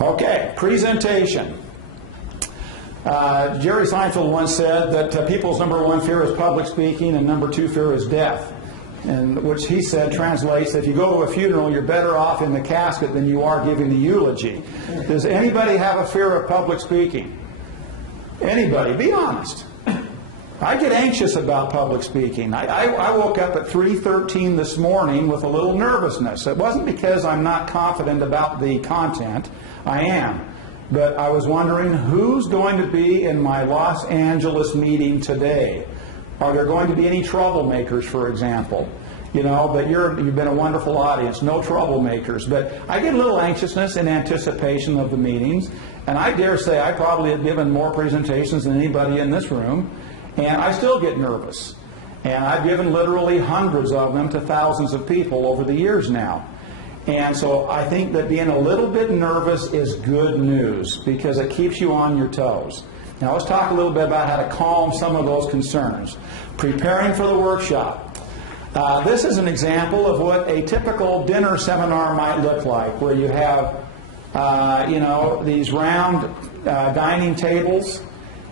Okay, presentation. Jerry Seinfeld once said that people's number one fear is public speaking and number two fear is death. And which he said translates, if you go to a funeral, you're better off in the casket than you are giving the eulogy. Does anybody have a fear of public speaking? Anybody? Be honest. I get anxious about public speaking. I woke up at 3:13 this morning with a little nervousness. It wasn't because I'm not confident about the content. I am. But I was wondering who's going to be in my Los Angeles meeting today. Are there going to be any troublemakers, for example? You know, but you've been a wonderful audience, no troublemakers. But I get a little anxiousness in anticipation of the meetings, and I dare say I probably have given more presentations than anybody in this room, and I still get nervous. And I've given literally hundreds of them to thousands of people over the years now. And so I think that being a little bit nervous is good news because it keeps you on your toes. Now let's talk a little bit about how to calm some of those concerns. Preparing for the workshop. This is an example of what a typical dinner seminar might look like, where you have these round dining tables,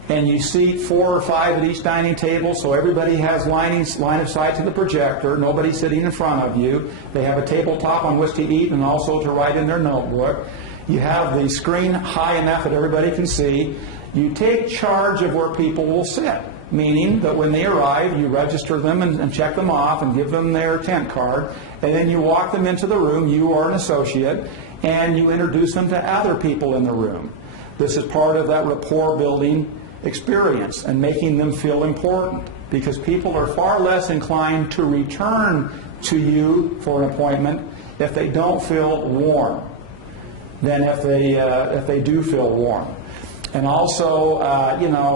and you seat 4 or 5 at each dining table, so everybody has line of sight to the projector, nobody sitting in front of you. They have a tabletop on which to eat and also to write in their notebook. You have the screen high enough that everybody can see. You take charge of where people will sit, meaning that when they arrive, you register them and check them off and give them their tent card, and then you walk them into the room, you are an associate, and you introduce them to other people in the room. This is part of that rapport building experience and making them feel important, because people are far less inclined to return to you for an appointment if they don't feel warm than if they do feel warm. And also,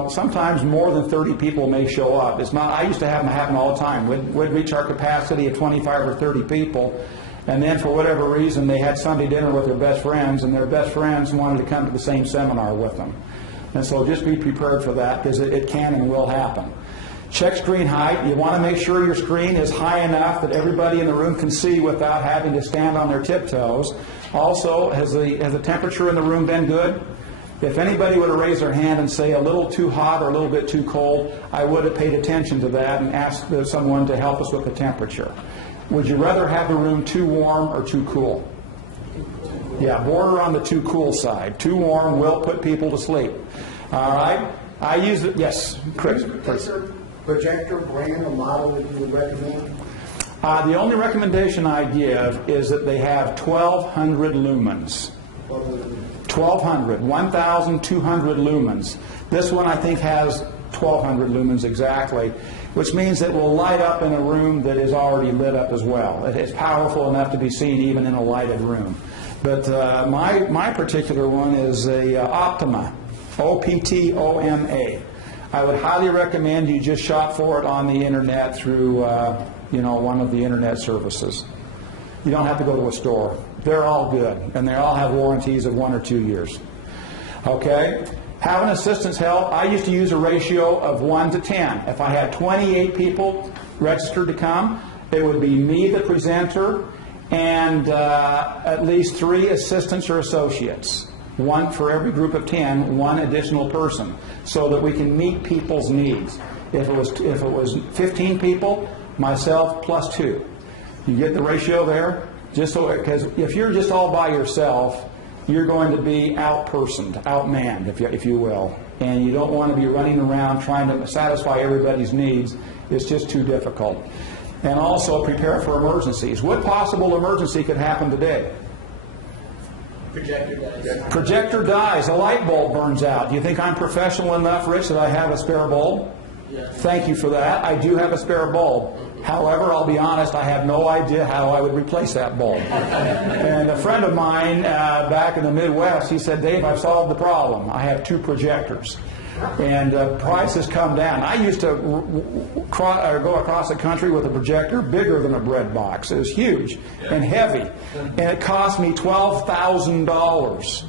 sometimes more than 30 people may show up. It's not. I used to have them happen all the time. We'd reach our capacity of 25 or 30 people, and then for whatever reason they had Sunday dinner with their best friends, and their best friends wanted to come to the same seminar with them. And so just be prepared for that, because it can and will happen. Check screen height. You want to make sure your screen is high enough that everybody in the room can see without having to stand on their tiptoes. Also, has the temperature in the room been good? If anybody would have raised their hand and say a little too hot or a little bit too cold, I would have paid attention to that and asked someone to help us with the temperature. Would you rather have the room too warm or too cool? Yeah, border on the too cool side. Too warm will put people to sleep. All right? I use it. Yes, Chris. Projector brand or model that you would recommend? The only recommendation I give is that they have 1,200 lumens. 1,200, 1,200 lumens. This one I think has 1,200 lumens exactly, which means it will light up in a room that is already lit up as well. It's powerful enough to be seen even in a lighted room. But my particular one is a Optima, O-P-T-O-M-A. I would highly recommend you just shop for it on the internet through one of the internet services. You don't have to go to a store. They're all good, and they all have warranties of 1 or 2 years. Okay? Having assistance help, I used to use a ratio of 1 to 10. If I had 28 people registered to come, it would be me, the presenter, and at least 3 assistants or associates. 1 for every group of 10, 1 additional person, so that we can meet people's needs. If it was 15 people, myself plus 2. You get the ratio there? Just so, because if you're just all by yourself, you're going to be outpersoned, outmanned, if you will, and you don't want to be running around trying to satisfy everybody's needs. It's just too difficult. And also prepare for emergencies. What possible emergency could happen today? Projector dies. Projector dies. A light bulb burns out. Do you think I'm professional enough, Rich, that I have a spare bulb? Yes. Thank you for that. I do have a spare bulb. However, I'll be honest, I have no idea how I would replace that bulb. And a friend of mine back in the Midwest, he said, Dave, I've solved the problem. I have 2 projectors. And price has come down. I used to go across the country with a projector bigger than a bread box. It was huge and heavy. And it cost me $12,000.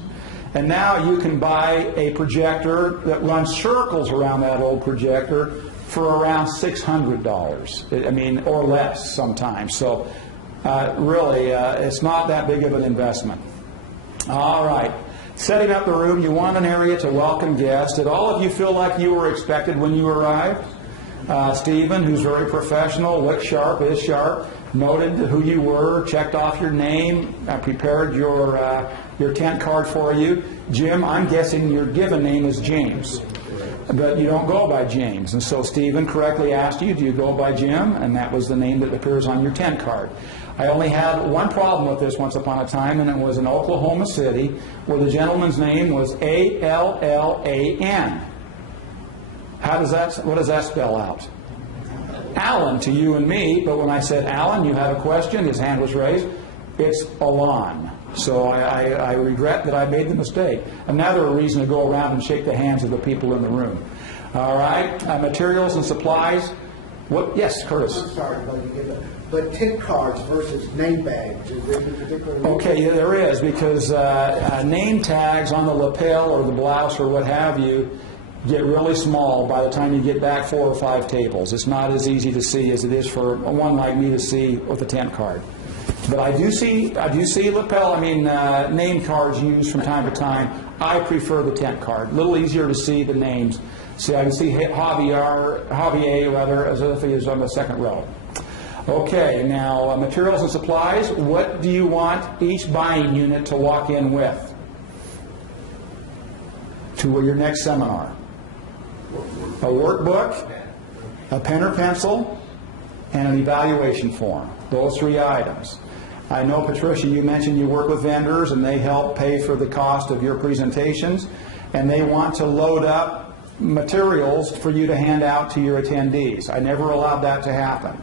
And now you can buy a projector that runs circles around that old projector for around $600. I mean, or less sometimes. So really, it's not that big of an investment. All right. Setting up the room, you want an area to welcome guests. Did all of you feel like you were expected when you arrived? Stephen, who's very professional, looked sharp, is sharp, noted who you were, checked off your name, prepared your tent card for you. Jim, I'm guessing your given name is James, but you don't go by James. And so Stephen correctly asked you, do you go by Jim? And that was the name that appears on your tent card. I only had one problem with this once upon a time, and it was in Oklahoma City, where the gentleman's name was A-L-L-A-N. What does that spell out? Alan to you and me, but when I said, Alan, you have a question, his hand was raised, it's Alan. So I regret that I made the mistake. Another reason to go around and shake the hands of the people in the room. All right, materials and supplies. What? Yes, Curtis. I'm sorry, but tent cards versus name bags, is there any particular reason? Okay, yeah, there is, because name tags on the lapel or the blouse or what have you get really small by the time you get back 4 or 5 tables. It's not as easy to see as it is for one like me to see with a tent card. But I do see lapel, name cards used from time to time. I prefer the tent card. A little easier to see the names. See, I can see Javier, rather, as if he is on the second row. Okay, now materials and supplies. What do you want each buying unit to walk in with to your next seminar? A workbook, a pen or pencil, and an evaluation form. Those 3 items. I know, Patricia, you mentioned you work with vendors and they help pay for the cost of your presentations, and they want to load up materials for you to hand out to your attendees. I never allowed that to happen,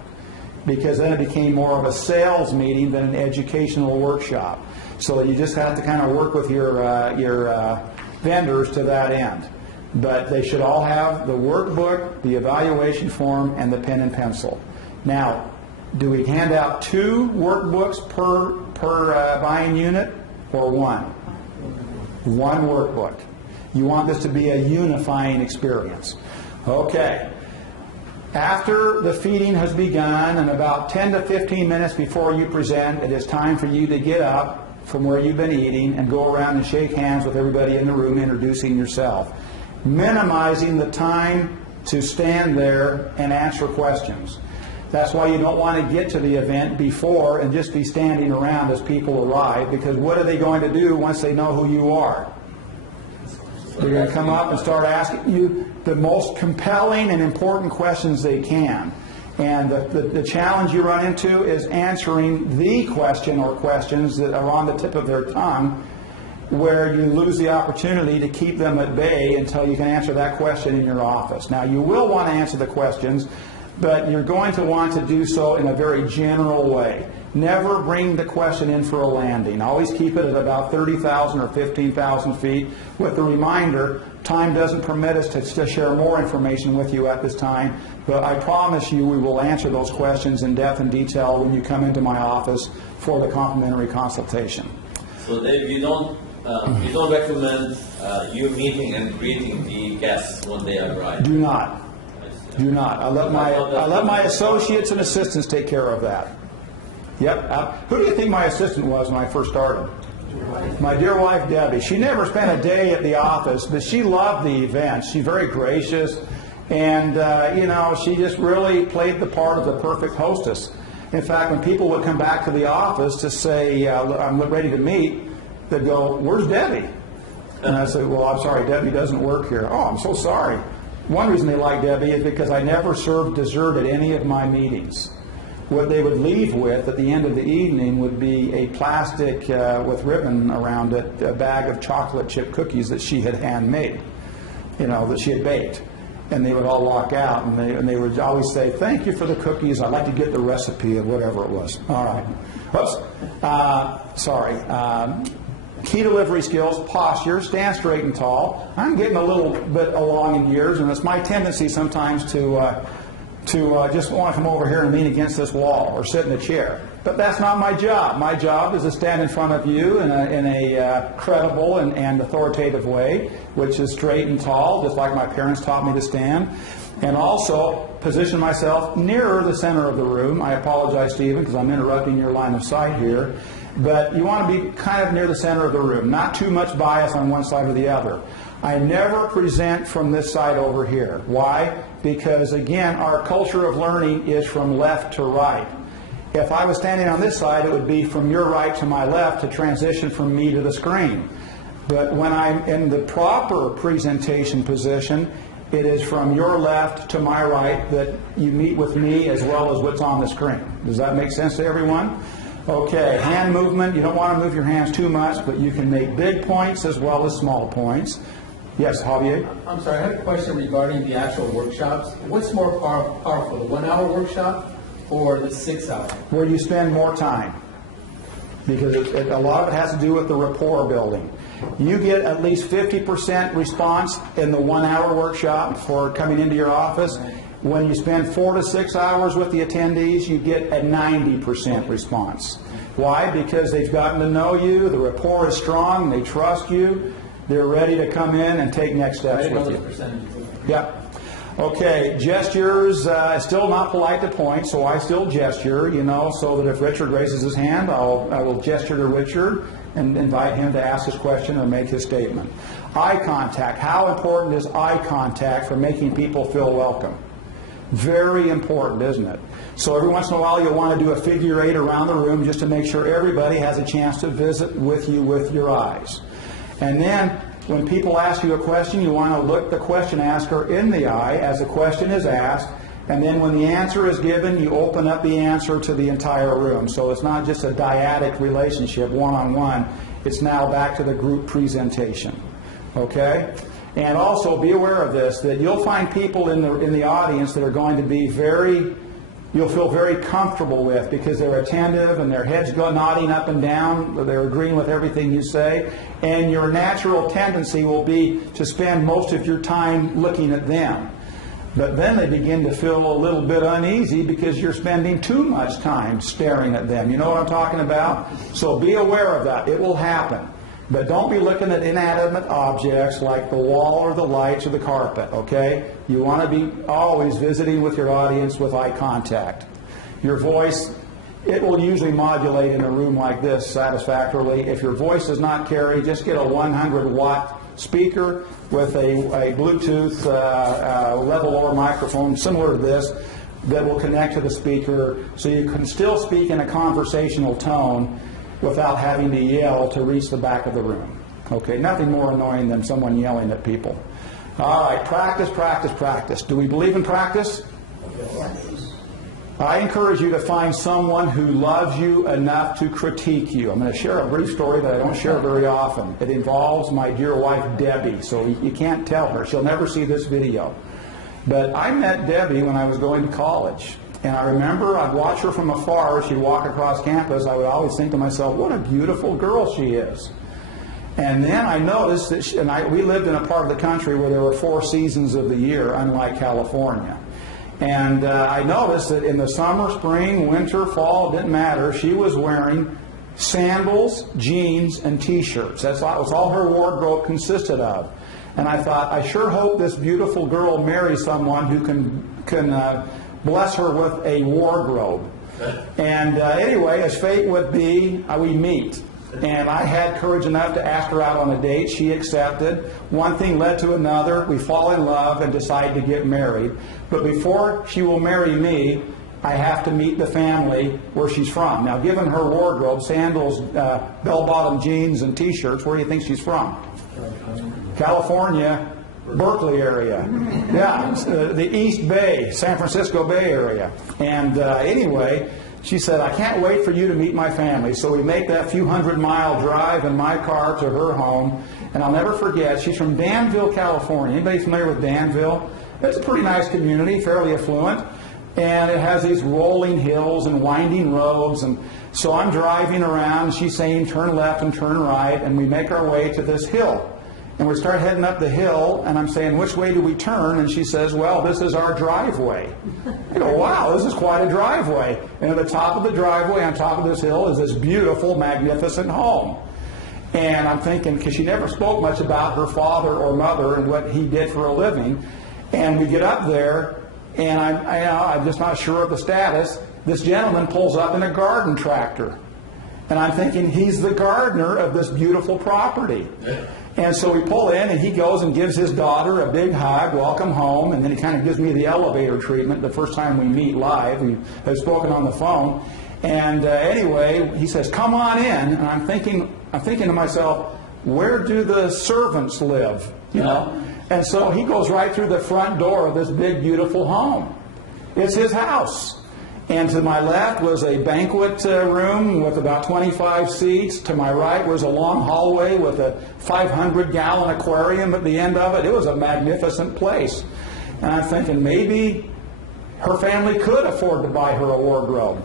because then it became more of a sales meeting than an educational workshop. So you just have to kind of work with your vendors to that end. But they should all have the workbook, the evaluation form, and the pen and pencil. Now, do we hand out 2 workbooks per buying unit, or 1? 1 workbook. You want this to be a unifying experience. Okay. After the feeding has begun, and about 10 to 15 minutes before you present, it is time for you to get up from where you've been eating and go around and shake hands with everybody in the room, introducing yourself, minimizing the time to stand there and answer questions. That's why you don't want to get to the event before and just be standing around as people arrive, because what are they going to do once they know who you are? They're going to come up and start asking you the most compelling and important questions they can. And the challenge you run into is answering the question or questions that are on the tip of their tongue, where you lose the opportunity to keep them at bay until you can answer that question in your office. Now, you will want to answer the questions, but you're going to want to do so in a very general way. Never bring the question in for a landing. Always keep it at about 30,000 or 15,000 feet, with the reminder, time doesn't permit us to share more information with you at this time, but I promise you we will answer those questions in depth and detail when you come into my office for the complimentary consultation. So Dave, you don't recommend you meeting and greeting the guests when they arrive? Do not. Do not. I let my associates and assistants take care of that. Yep. Who do you think my assistant was when I first started? My dear wife, Debbie. She never spent a day at the office, but she loved the event. She's very gracious, and she just really played the part of the perfect hostess. In fact, when people would come back to the office to say, I'm ready to meet, they'd go, where's Debbie? And I said, well, I'm sorry, Debbie doesn't work here. Oh, I'm so sorry. One reason they like Debbie is because I never served dessert at any of my meetings. What they would leave with at the end of the evening would be a plastic with ribbon around it, a bag of chocolate chip cookies that she had handmade, that she had baked. And they would all walk out, and they would always say, thank you for the cookies. I'd like to get the recipe of whatever it was. All right. Whoops. Sorry. Key delivery skills, posture, stand straight and tall. I'm getting a little bit along in years, and it's my tendency sometimes to just want to come over here and lean against this wall or sit in a chair. But that's not my job. My job is to stand in front of you in a credible and authoritative way, which is straight and tall, just like my parents taught me to stand. And also position myself nearer the center of the room. I apologize, Stephen, because I'm interrupting your line of sight here. But you want to be kind of near the center of the room, not too much bias on one side or the other. I never present from this side over here. Why? Because, again, our culture of learning is from left to right. If I was standing on this side, it would be from your right to my left to transition from me to the screen. But when I'm in the proper presentation position, it is from your left to my right that you meet with me as well as what's on the screen. Does that make sense to everyone? Okay, hand movement. You don't want to move your hands too much, but you can make big points as well as small points. Yes, Javier? I'm sorry, I had a question regarding the actual workshops. What's more powerful, the 1 hour workshop or the 6 hour? Where you spend more time. Because a lot of it has to do with the rapport building. You get at least 50% response in the 1 hour workshop for coming into your office. When you spend 4 to 6 hours with the attendees, you get a 90% response. Why? Because they've gotten to know you, the rapport is strong, they trust you, they're ready to come in and take next steps with you. Yeah. Okay, gestures, still not polite to point, so I still gesture, so that if Richard raises his hand, I will gesture to Richard and invite him to ask his question or make his statement. Eye contact. How important is eye contact for making people feel welcome? Very important, isn't it? So every once in a while you'll want to do a figure 8 around the room just to make sure everybody has a chance to visit with you with your eyes. And then when people ask you a question, you want to look the question asker in the eye as the question is asked, and then when the answer is given, you open up the answer to the entire room. So it's not just a dyadic relationship, one-on-one. It's now back to the group presentation. Okay? And also be aware of this, that you'll find people in the audience that are going to be you'll feel very comfortable with because they're attentive and their heads go nodding up and down, they're agreeing with everything you say, and your natural tendency will be to spend most of your time looking at them. But then they begin to feel a little bit uneasy because you're spending too much time staring at them. You know what I'm talking about? So be aware of that. It will happen. But don't be looking at inanimate objects like the wall or the lights or the carpet, okay? You want to be always visiting with your audience with eye contact. Your voice, it will usually modulate in a room like this satisfactorily. If your voice does not carry, just get a 100-watt speaker with a Bluetooth level lower microphone similar to this that will connect to the speaker so you can still speak in a conversational tone without having to yell to reach the back of the room. Okay, nothing more annoying than someone yelling at people. All right, practice, practice, practice. Do we believe in practice? Yes. I encourage you to find someone who loves you enough to critique you. I'm going to share a brief story that I don't share very often. It involves my dear wife, Debbie, so you can't tell her. She'll never see this video. But I met Debbie when I was going to college. And I remember I'd watch her from afar as she'd walk across campus. I would always think to myself, what a beautiful girl she is. And then I noticed that we lived in a part of the country where there were 4 seasons of the year, unlike California. And I noticed that in the summer, spring, winter, fall, it didn't matter, she was wearing sandals, jeans, and T-shirts. That's all her wardrobe consisted of. And I thought, I sure hope this beautiful girl marries someone who can bless her with a wardrobe. And anyway, as fate would be, we meet. And I had courage enough to ask her out on a date. She accepted. One thing led to another. We fall in love and decide to get married. But before she will marry me, I have to meet the family where she's from. Now, given her wardrobe, sandals, bell-bottom jeans, and T-shirts, where do you think she's from? California. Berkeley area. Yeah, the East Bay, San Francisco Bay area. And anyway, she said, I can't wait for you to meet my family. So we make that few 100-mile drive in my car to her home. And I'll never forget, she's from Danville, California. Anybody familiar with Danville? It's a pretty nice community, fairly affluent. And it has these rolling hills and winding roads. And so I'm driving around, and she's saying turn left and turn right. And we make our way to this hill. And we start heading up the hill, and I'm saying, which way do we turn? And she says, well, this is our driveway. I go, wow, this is quite a driveway. And at the top of the driveway, on top of this hill, is this beautiful, magnificent home. And I'm thinking, because she never spoke much about her father or mother and what he did for a living. And we get up there, and I'm just not sure of the status. This gentleman pulls up in a garden tractor. And I'm thinking, he's the gardener of this beautiful property. And so we pull in, and he goes and gives his daughter a big hug, welcome home, and then he kind of gives me the elevator treatment the first time we meet live. We have spoken on the phone. And anyway, he says, come on in. And I'm thinking to myself, where do the servants live? You know? And so he goes right through the front door of this big, beautiful home. It's his house. And to my left was a banquet room with about 25 seats. To my right was a long hallway with a 500-gallon aquarium at the end of it. It was a magnificent place. And I'm thinking maybe her family could afford to buy her a wardrobe.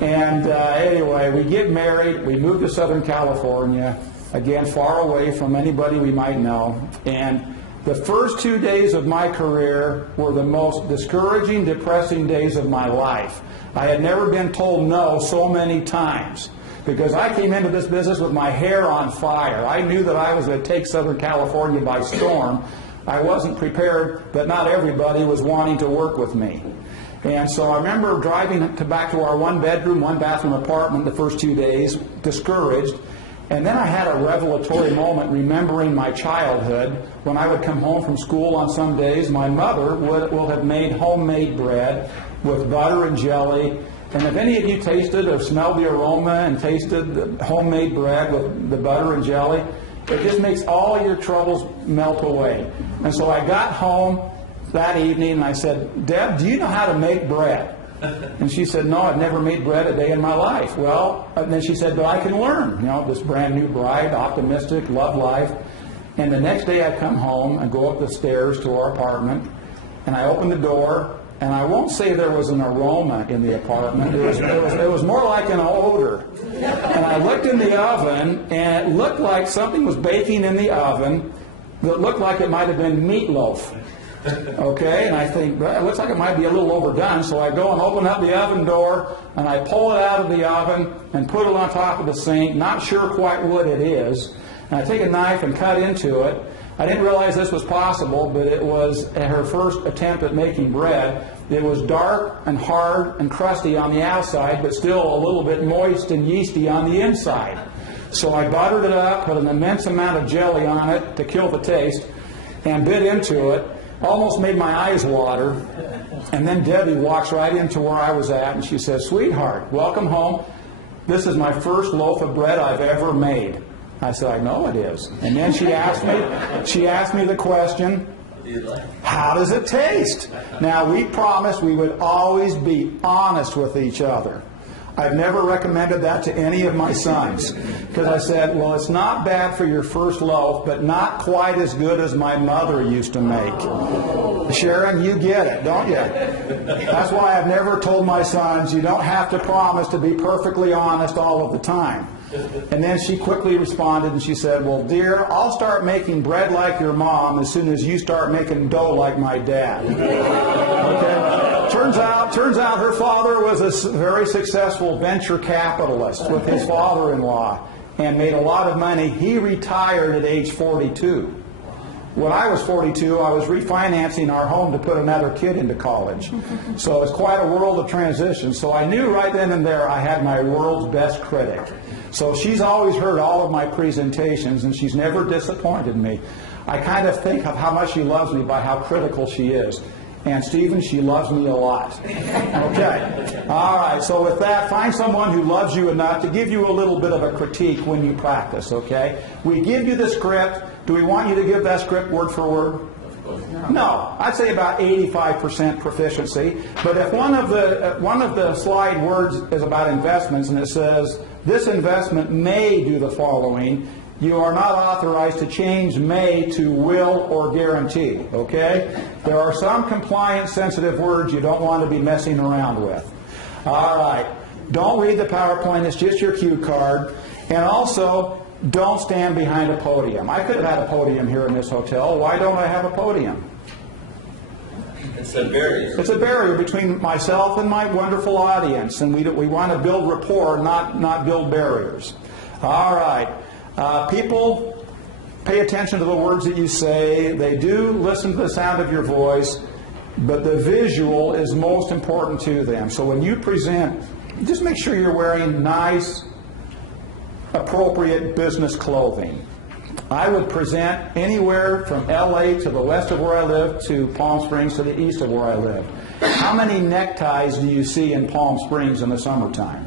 And anyway, we get married. We move to Southern California, again, far away from anybody we might know. And the first 2 days of my career were the most discouraging, depressing days of my life. I had never been told no so many times because I came into this business with my hair on fire. I knew that I was going to take Southern California by storm. I wasn't prepared, but not everybody was wanting to work with me. And so I remember driving back to our one-bedroom, one-bathroom apartment the first 2 days, discouraged. And then I had a revelatory moment remembering my childhood. When I would come home from school on some days, my mother will have made homemade bread with butter and jelly. And if any of you tasted or smelled the aroma and tasted the homemade bread with the butter and jelly, it just makes all your troubles melt away. And so I got home that evening and I said, Deb, do you know how to make bread? And she said, no, I've never made bread a day in my life. Well, and then she said, but I can learn. You know, this brand new bride, optimistic, love life. And the next day I come home and go up the stairs to our apartment, and I open the door, and I won't say there was an aroma in the apartment. It was more like an odor. And I looked in the oven, and it looked like something was baking in the oven that looked like it might have been meatloaf. Okay, and I think, well, it looks like it might be a little overdone, so I go and open up the oven door, and I pull it out of the oven and put it on top of the sink, not sure quite what it is, and I take a knife and cut into it. I didn't realize this was possible, but it was her first attempt at making bread. It was dark and hard and crusty on the outside, but still a little bit moist and yeasty on the inside. So I buttered it up, put an immense amount of jelly on it to kill the taste, and bit into it. Almost made my eyes water. And then Debbie walks right into where I was at, and she says, sweetheart, welcome home. This is my first loaf of bread I've ever made. I said, I know it is. And then she asked me the question, how does it taste? Now, we promised we would always be honest with each other. I've never recommended that to any of my sons because I said, well, it's not bad for your first loaf, but not quite as good as my mother used to make. Sharon, you get it, don't you? That's why I've never told my sons, you don't have to promise to be perfectly honest all of the time. And then she quickly responded and she said, well, dear, I'll start making bread like your mom as soon as you start making dough like my dad. Okay? Turns out her father was a very successful venture capitalist with his father-in-law and made a lot of money. He retired at age 42. When I was 42, I was refinancing our home to put another kid into college. So it's quite a world of transition. So I knew right then and there I had my world's best critic. So she's always heard all of my presentations, and she's never disappointed me. I kind of think of how much she loves me by how critical she is. And Stephen, she loves me a lot. Okay. All right. So with that, find someone who loves you enough to give you a little bit of a critique when you practice, okay? We give you the script. Do we want you to give that script word for word? No. I'd say about 85% proficiency. But if one of the slide words is about investments and it says, this investment may do the following, you are not authorized to change may to will or guarantee, okay? There are some compliance-sensitive words you don't want to be messing around with. All right. Don't read the PowerPoint. It's just your cue card. And also, don't stand behind a podium. I could have had a podium here in this hotel. Why don't I have a podium? It's a barrier. It's a barrier between myself and my wonderful audience, and we want to build rapport, not build barriers. All right. People pay attention to the words that you say. They do listen to the sound of your voice, but the visual is most important to them. So when you present, just make sure you're wearing nice, appropriate business clothing. I would present anywhere from LA to the west of where I live to Palm Springs to the east of where I live. How many neckties do you see in Palm Springs in the summertime?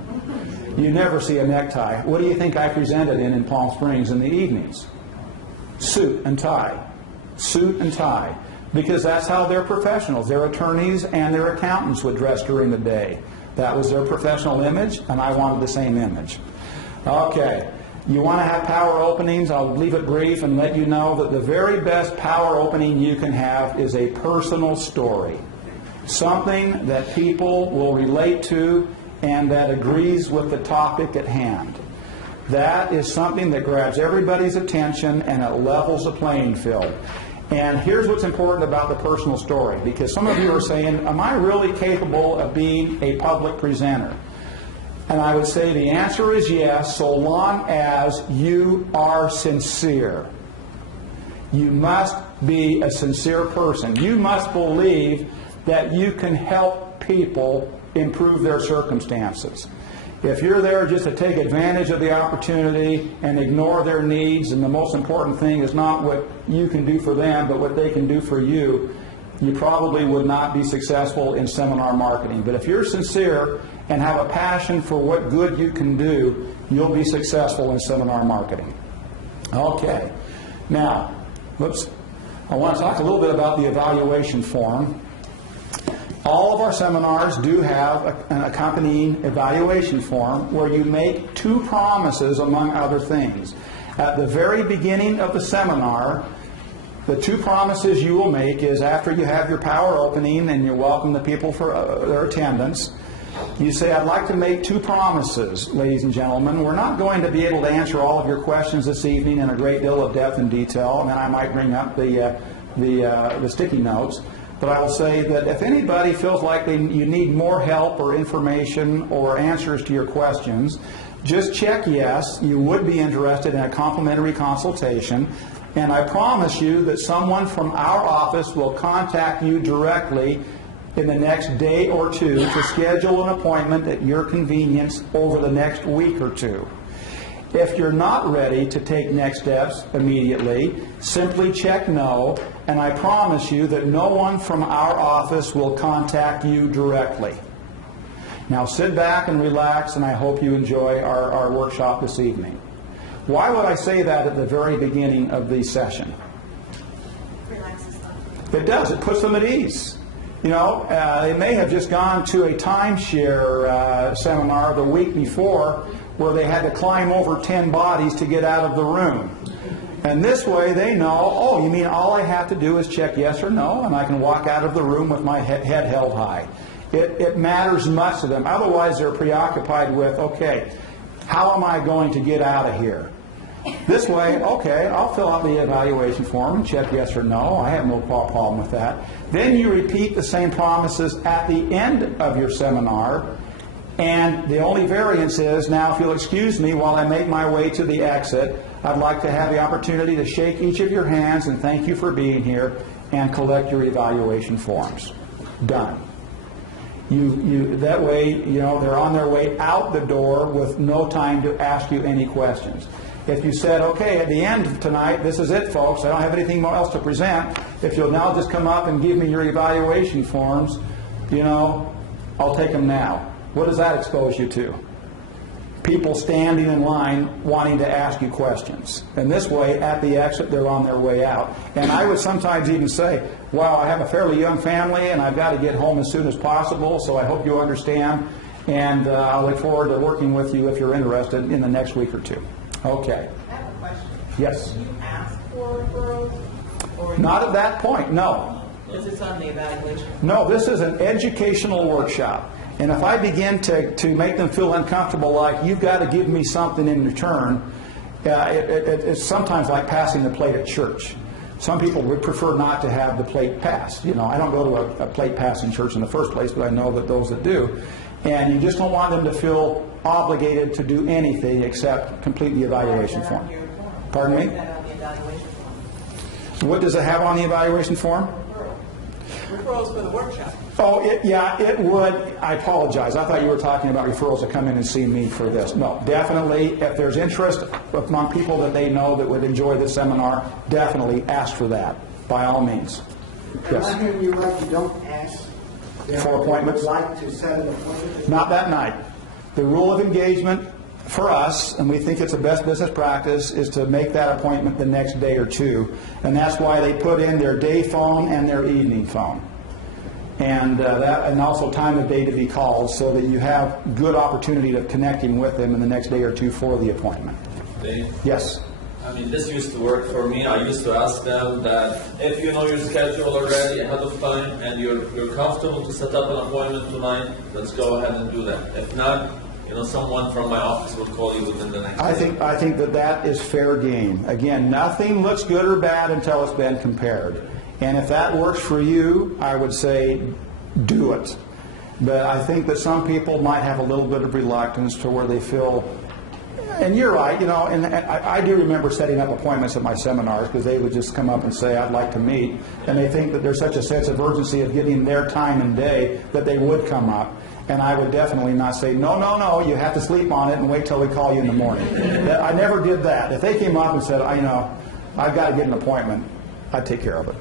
You never see a necktie. What do you think I presented in Palm Springs in the evenings? Suit and tie. Suit and tie. Because that's how they're professionals. Their attorneys and their accountants would dress during the day. That was their professional image, and I wanted the same image. Okay. You want to have power openings? I'll leave it brief and let you know that the very best power opening you can have is a personal story. Something that people will relate to and that agrees with the topic at hand. That is something that grabs everybody's attention and it levels the playing field. And here's what's important about the personal story, because some of you are saying, am I really capable of being a public presenter? And I would say the answer is yes, so long as you are sincere. You must be a sincere person. You must believe that you can help people improve their circumstances. If you're there just to take advantage of the opportunity and ignore their needs, and the most important thing is not what you can do for them, but what they can do for you, you probably would not be successful in seminar marketing. But if you're sincere and have a passion for what good you can do, you'll be successful in seminar marketing. Okay. Now, I want to talk a little bit about the evaluation form. All of our seminars do have an accompanying evaluation form where you make 2 promises, among other things. At the very beginning of the seminar, the 2 promises you will make is after you have your power opening and you welcome the people for their attendance, you say, I'd like to make 2 promises, ladies and gentlemen. We're not going to be able to answer all of your questions this evening in a great deal of depth and detail, and then I might bring up the sticky notes. But I will say that if anybody feels like you need more help or information or answers to your questions, just check yes, you would be interested in a complimentary consultation. And I promise you that someone from our office will contact you directly in the next day or 2 to schedule an appointment at your convenience over the next week or 2. If you're not ready to take next steps immediately, simply check no, and I promise you that no one from our office will contact you directly. Now sit back and relax, and I hope you enjoy our workshop this evening. Why would I say that at the very beginning of the session? Relaxes them. It does. It puts them at ease. You know, they may have just gone to a timeshare seminar the week before where they had to climb over 10 bodies to get out of the room. And this way they know, oh, you mean all I have to do is check yes or no, and I can walk out of the room with my head held high. It matters much to them. Otherwise they're preoccupied with, okay, how am I going to get out of here? This way, okay, I'll fill out the evaluation form and check yes or no. I have no problem with that. Then you repeat the same promises at the end of your seminar. And the only variance is, now if you'll excuse me while I make my way to the exit, I'd like to have the opportunity to shake each of your hands and thank you for being here and collect your evaluation forms. Done. That way, you know, they're on their way out the door with no time to ask you any questions. If you said, okay, at the end of tonight, this is it, folks, I don't have anything more else to present, if you'll now just come up and give me your evaluation forms, you know, I'll take them now. What does that expose you to? People standing in line wanting to ask you questions. And this way, at the exit, they're on their way out. And I would sometimes even say, wow, I have a fairly young family and I've got to get home as soon as possible, so I hope you understand. And I'll look forward to working with you if you're interested in the next week or 2. Okay. I have a question. Yes. Do you ask for referrals? Or Not at that point, no. Because it's on the evaluation. No, this is an educational workshop. And if I begin to make them feel uncomfortable, like you've got to give me something in return, it's sometimes like passing the plate at church. Some people would prefer not to have the plate passed. You know, I don't go to a plate passing church in the first place, but I know that those that do. And you just don't want them to feel obligated to do anything except complete the evaluation form. Pardon me? Why is that on the evaluation form? What does it have on the evaluation form? Referrals for the workshop. Oh, yeah, it would. I apologize. I thought you were talking about referrals to come in and see me for this. No, definitely, if there's interest among people that they know that would enjoy the seminar, definitely ask for that, by all means. Am I Yes. hearing you right, you don't ask them For if they appointments? would like to set an appointment? Not that night. The rule of engagement for us, and we think it's the best business practice, is to make that appointment the next day or two. And that's why they put in their day phone and their evening phone. And also time of day to be called so that you have good opportunity of connecting with them in the next day or two for the appointment. Dave? Yes. I mean, this used to work for me. I used to ask them that if you know your schedule already ahead of time and you're comfortable to set up an appointment tonight, let's go ahead and do that. If not, someone from my office will call you within the next day. I think that is fair game. Again, nothing looks good or bad until it's been compared. And if that works for you, I would say do it. But I think that some people might have a little bit of reluctance to where they feel, and you're right, and I do remember setting up appointments at my seminars because they would just come up and say, I'd like to meet. And they think that there's such a sense of urgency of getting their time and day that they would come up. And I would definitely not say, no, you have to sleep on it and wait till we call you in the morning. I never did that. If they came up and said, I've got to get an appointment, I'd take care of it.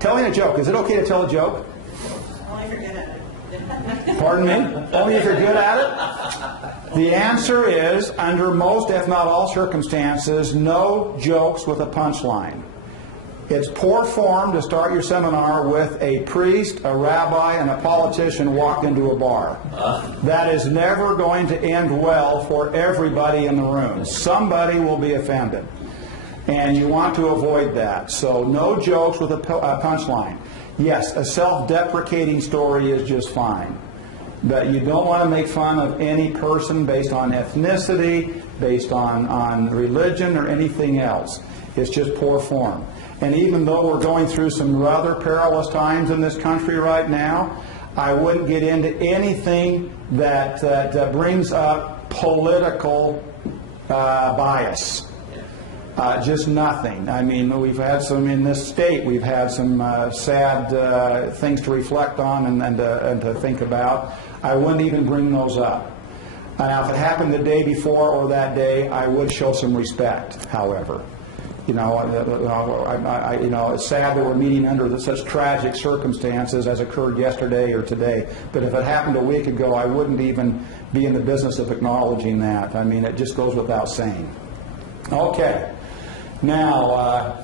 Telling a joke. Is it okay to tell a joke? Only if you're good at it. Pardon me? Only if you're good at it? The answer is, under most, if not all circumstances, no jokes with a punchline. It's poor form to start your seminar with a priest, a rabbi, and a politician walked into a bar. That is never going to end well for everybody in the room. Somebody will be offended. And you want to avoid that. So no jokes with a punchline. Yes, a self-deprecating story is just fine. But you don't want to make fun of any person based on ethnicity, based on religion, or anything else. It's just poor form. And even though we're going through some rather perilous times in this country right now, I wouldn't get into anything that brings up political bias. Just nothing. I mean, we've had some in this state. We've had some sad things to reflect on and to think about. I wouldn't even bring those up. Now, if it happened the day before or that day, I would show some respect. However, it's sad that we're meeting under such tragic circumstances as occurred yesterday or today. But if it happened a week ago, I wouldn't even be in the business of acknowledging that. I mean, it just goes without saying. Okay. Now,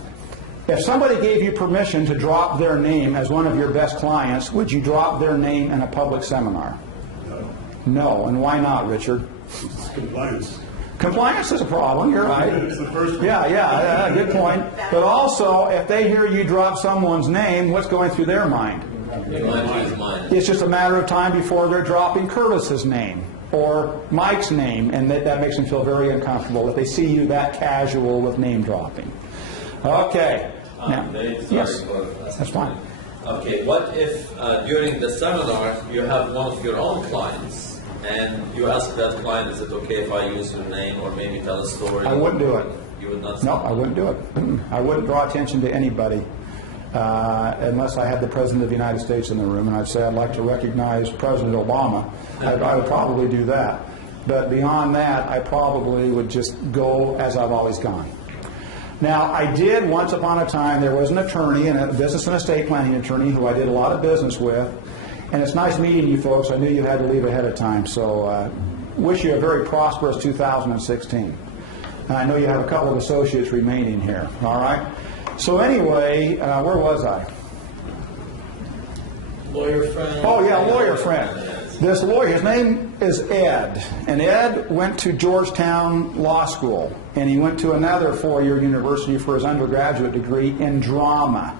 if somebody gave you permission to drop their name as one of your best clients, would you drop their name in a public seminar? No. No. And why not, Richard? It's compliance. Compliance is a problem, you're right. It's the first one. Yeah, good point. But also, if they hear you drop someone's name, what's going through their mind? Mine. It's just a matter of time before they're dropping Curtis's name or Mike's name, and that makes them feel very uncomfortable if they see you that casual with name dropping. Okay. Now, Dave, sorry yes, for that's fine. Okay, what if during the seminar you have one of your own clients and you ask that client, is it okay if I use your name or maybe tell a story? I wouldn't do it. You would not? No, I wouldn't do it. I wouldn't draw attention to anybody unless I had the President of the United States in the room, and I'd say I'd like to recognize President Obama. I would probably do that. But beyond that, I probably would just go as I've always gone. Now, I did once upon a time, there was an attorney, a business and estate planning attorney who I did a lot of business with, and it's nice meeting you folks. I knew you had to leave ahead of time, so wish you a very prosperous 2016. And I know you have a couple of associates remaining here, all right? So anyway, where was I? Lawyer friend. Oh, yeah, lawyer friend. This lawyer, his name is Ed, and Ed went to Georgetown Law School, and he went to another four-year university for his undergraduate degree in drama.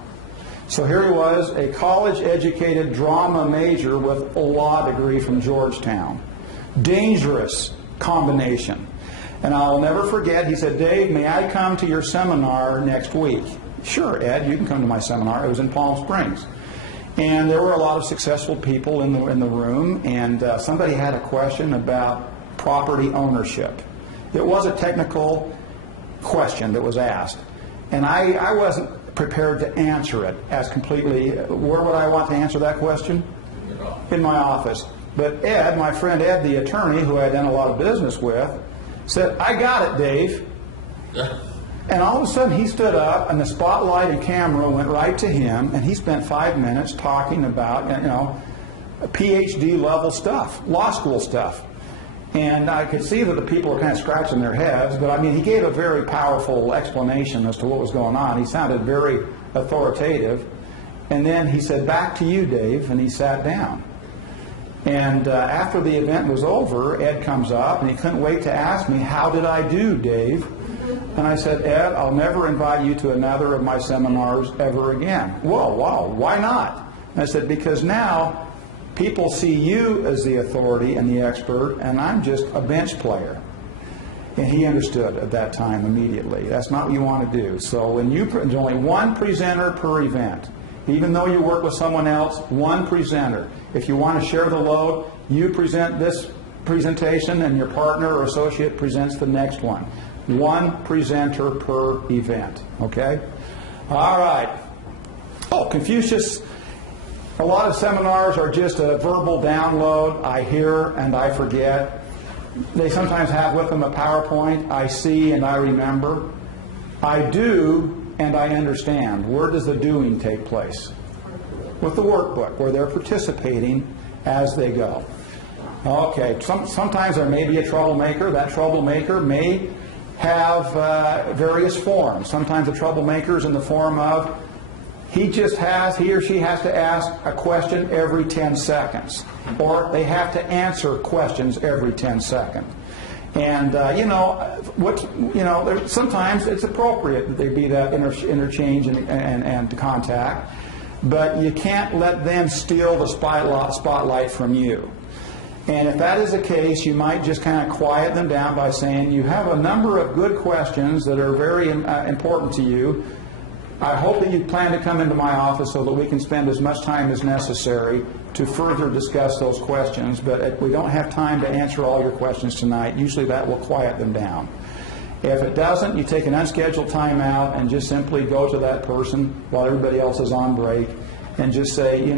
So here he was, a college-educated drama major with a law degree from Georgetown. Dangerous combination. And I'll never forget, he said, Dave, may I come to your seminar next week? Sure, Ed, you can come to my seminar. It was in Palm Springs. And there were a lot of successful people in the room, and somebody had a question about property ownership. It was a technical question that was asked. And I wasn't prepared to answer it as completely. Where would I want to answer that question? In my office. But Ed, my friend Ed, the attorney, who I had done a lot of business with, said, "I got it, Dave." And all of a sudden he stood up, and the spotlight and camera went right to him, and he spent 5 minutes talking about, PhD level stuff, law school stuff. And I could see that the people were kind of scratching their heads, but I mean, he gave a very powerful explanation as to what was going on. He sounded very authoritative. And then he said, "Back to you, Dave," and he sat down. And after the event was over, Ed comes up, and he couldn't wait to ask me, "How did I do, Dave?" And I said, "Ed, I'll never invite you to another of my seminars ever again." "Whoa, wow, why not?" And I said, "Because now people see you as the authority and the expert, and I'm just a bench player." And he understood at that time immediately. That's not what you want to do. So when there's only one presenter per event. Even though you work with someone else, one presenter. If you want to share the load, you present this presentation and your partner or associate presents the next one. One presenter per event. Okay? All right. Oh, Confucius. A lot of seminars are just a verbal download. I hear and I forget. They sometimes have with them a PowerPoint. I see and I remember. I do and I understand. Where does the doing take place? With the workbook, where they're participating as they go. Okay, sometimes there may be a troublemaker. That troublemaker may have various forms. Sometimes the troublemaker is in the form of he or she has to ask a question every 10 seconds. Or they have to answer questions every 10 seconds. And, sometimes it's appropriate that there be that interchange and contact, but you can't let them steal the spotlight from you. And if that is the case, you might just kind of quiet them down by saying, "You have a number of good questions that are very important to you. I hope that you plan to come into my office so that we can spend as much time as necessary to further discuss those questions, but if we don't have time to answer all your questions tonight, usually that will quiet them down. If it doesn't, you take an unscheduled time out and just simply go to that person while everybody else is on break and just say,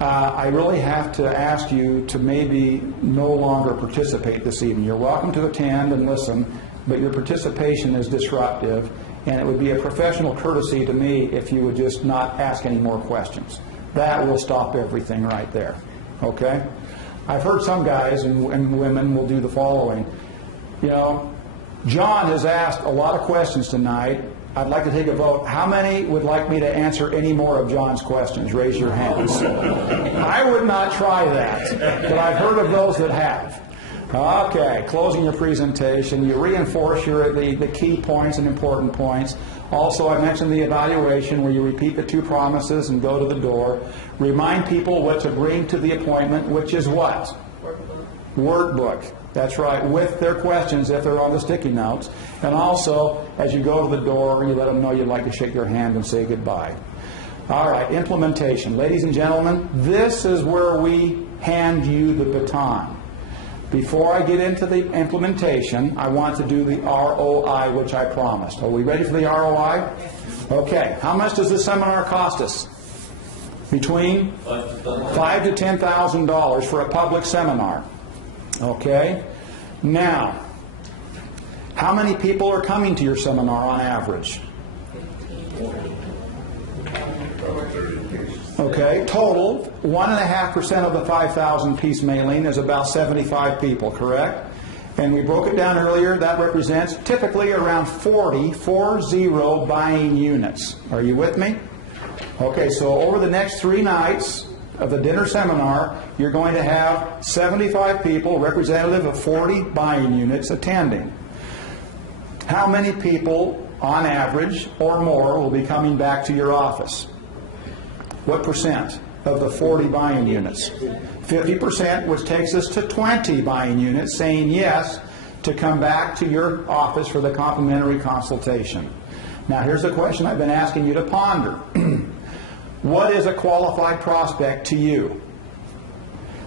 I really have to ask you to maybe no longer participate this evening. You're welcome to attend and listen, but your participation is disruptive, and it would be a professional courtesy to me if you would just not ask any more questions." That will stop everything right there. Okay? I've heard some guys and women will do the following. John has asked a lot of questions tonight. I'd like to take a vote. How many would like me to answer any more of John's questions? Raise your hands. I would not try that, but I've heard of those that have. Okay, closing your presentation, you reinforce the key points and important points. Also, I mentioned the evaluation where you repeat the 2 promises and go to the door. Remind people what to bring to the appointment, which is what? Workbook. That's right, with their questions if they're on the sticky notes. And also, as you go to the door, you let them know you'd like to shake their hand and say goodbye. All right, implementation. Ladies and gentlemen, this is where we hand you the baton. Before I get into the implementation, I want to do the ROI, which I promised. Are we ready for the ROI? Okay. How much does this seminar cost us? Between $5,000 to $10,000 for a public seminar. Okay. Now, how many people are coming to your seminar on average? Okay, total, 1.5% of the 5,000 piece mailing is about 75 people, correct? And we broke it down earlier, that represents typically around 40 buying units. Are you with me? Okay, so over the next 3 nights of the dinner seminar, you're going to have 75 people, representative of 40 buying units, attending. How many people, on average, or more, will be coming back to your office? What percent of the 40 buying units? 50%, which takes us to 20 buying units saying yes to come back to your office for the complimentary consultation. Now here's the question I've been asking you to ponder. What is a qualified prospect to you?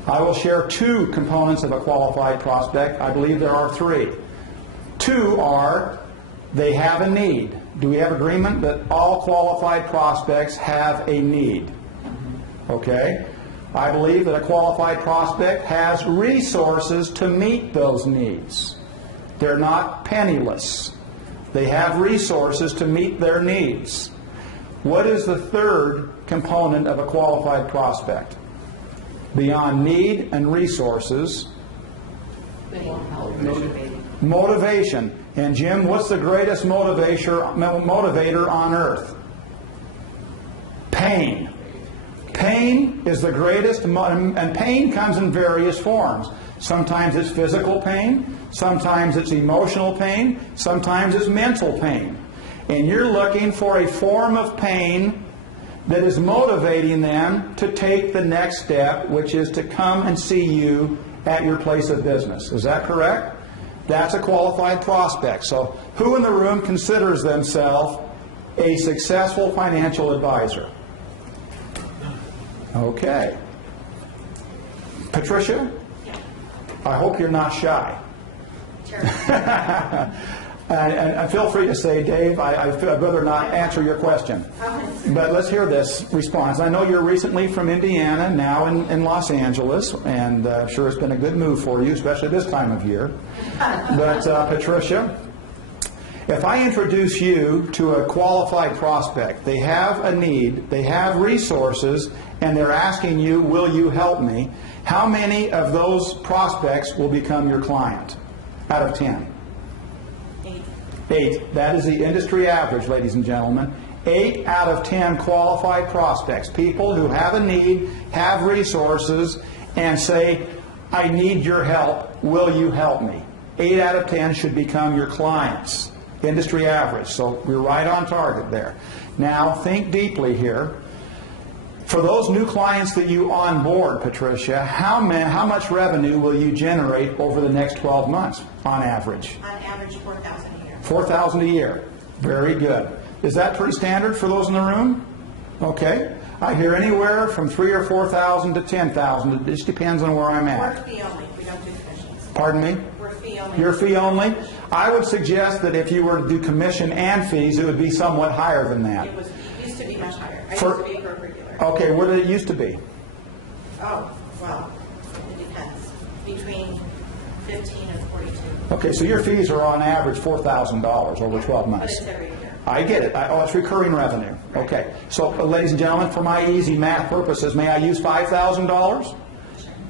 I will share 2 components of a qualified prospect. I believe there are 3. 2 are they have a need. Do we have agreement that all qualified prospects have a need? Okay? I believe that a qualified prospect has resources to meet those needs. They're not penniless. They have resources to meet their needs. What is the third component of a qualified prospect? Beyond need and resources, motivation. And Jim, what's the greatest motivator on earth? Pain. Pain is the greatest, and pain comes in various forms. Sometimes it's physical pain, sometimes it's emotional pain, sometimes it's mental pain. And you're looking for a form of pain that is motivating them to take the next step, which is to come and see you at your place of business. Is that correct? That's a qualified prospect. So who in the room considers themselves a successful financial advisor? Okay. Patricia? Yeah. I hope you're not shy. Sure. And feel free to say, Dave, I'd rather not answer your question. But let's hear this response. I know you're recently from Indiana, now in Los Angeles, and sure it's been a good move for you, especially this time of year. But Patricia, if I introduce you to a qualified prospect, they have a need, they have resources, and they're asking you, will you help me? How many of those prospects will become your client out of 10? 8. That is the industry average, ladies and gentlemen. 8 out of 10 qualified prospects, people who have a need, have resources, and say, I need your help, will you help me? 8 out of 10 should become your clients. Industry average, so we're right on target there. Now, think deeply here. For those new clients that you onboard, Patricia, how much revenue will you generate over the next 12 months on average? On average, 4,000 a year. 4,000 a year. Very good. Is that pretty standard for those in the room? Okay. I hear anywhere from 3,000 or 4,000 to 10,000. It just depends on where I'm We're at. fee only. We don't do commissions. Pardon me? We're fee only. You're fee only? I would suggest that if you were to do commission and fees, it would be somewhat higher than that. It used to be much higher. I For- used to be per regular. Okay, what did it used to be? Oh, well, it depends. Between 15 and 42. Okay, so your fees are on average $4,000 over 12 But months. it's every year. I get it. It's recurring revenue. Okay. So, ladies and gentlemen, for my easy math purposes, may I use $5,000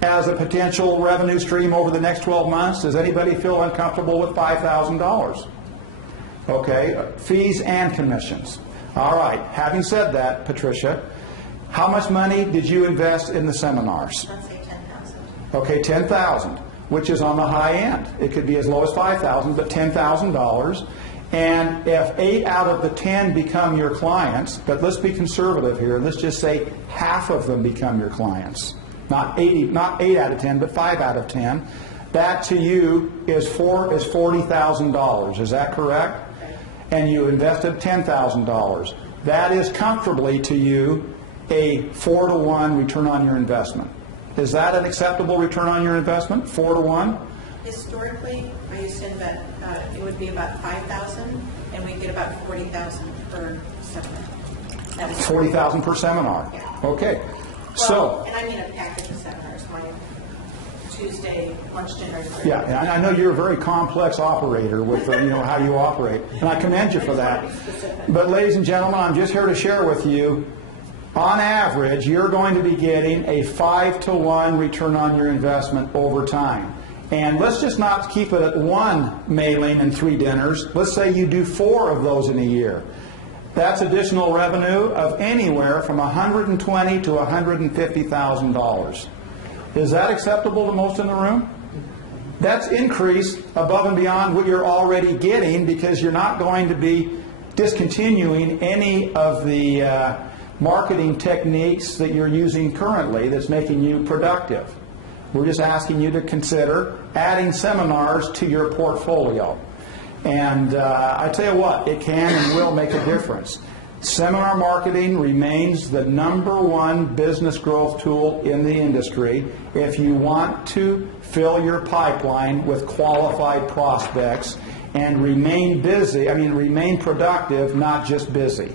as a potential revenue stream over the next 12 months? Does anybody feel uncomfortable with $5,000? Okay. Fees and commissions. All right. Having said that, Patricia, how much money did you invest in the seminars? Let's say 10,000. Okay, 10,000, which is on the high end. It could be as low as 5,000, but $10,000. And if 8 out of the 10 become your clients, but let's be conservative here, let's just say half of them become your clients. Not 8 out of 10, but 5 out of 10. That to you is $40,000. Is that correct? And you invested $10,000. That is comfortably to you a 4-to-1 return on your investment. Is that an acceptable return on your investment? 4-to-1? Historically, I used to invest, it would be about 5,000, and we get about 40,000 per seminar. That was 40,000 per seminar. Yeah. Okay. Well, So, and I mean a package of seminars, my Tuesday lunch dinner. yeah, and I know you're a very complex operator with how you operate, and I commend you for that. But ladies and gentlemen, I'm just here to share with you, on average, you're going to be getting a 5-to-1 return on your investment over time. And let's just not keep it at 1 mailing and 3 dinners. Let's say you do 4 of those in a year. That's additional revenue of anywhere from $120,000 to $150,000. Is that acceptable to most in the room? That's increased above and beyond what you're already getting, because you're not going to be discontinuing any of the marketing techniques that you're using currently that's making you productive. We're just asking you to consider adding seminars to your portfolio. And I tell you what, it can and will make a difference. Seminar marketing remains the #1 business growth tool in the industry if you want to fill your pipeline with qualified prospects and remain busy, remain productive, not just busy.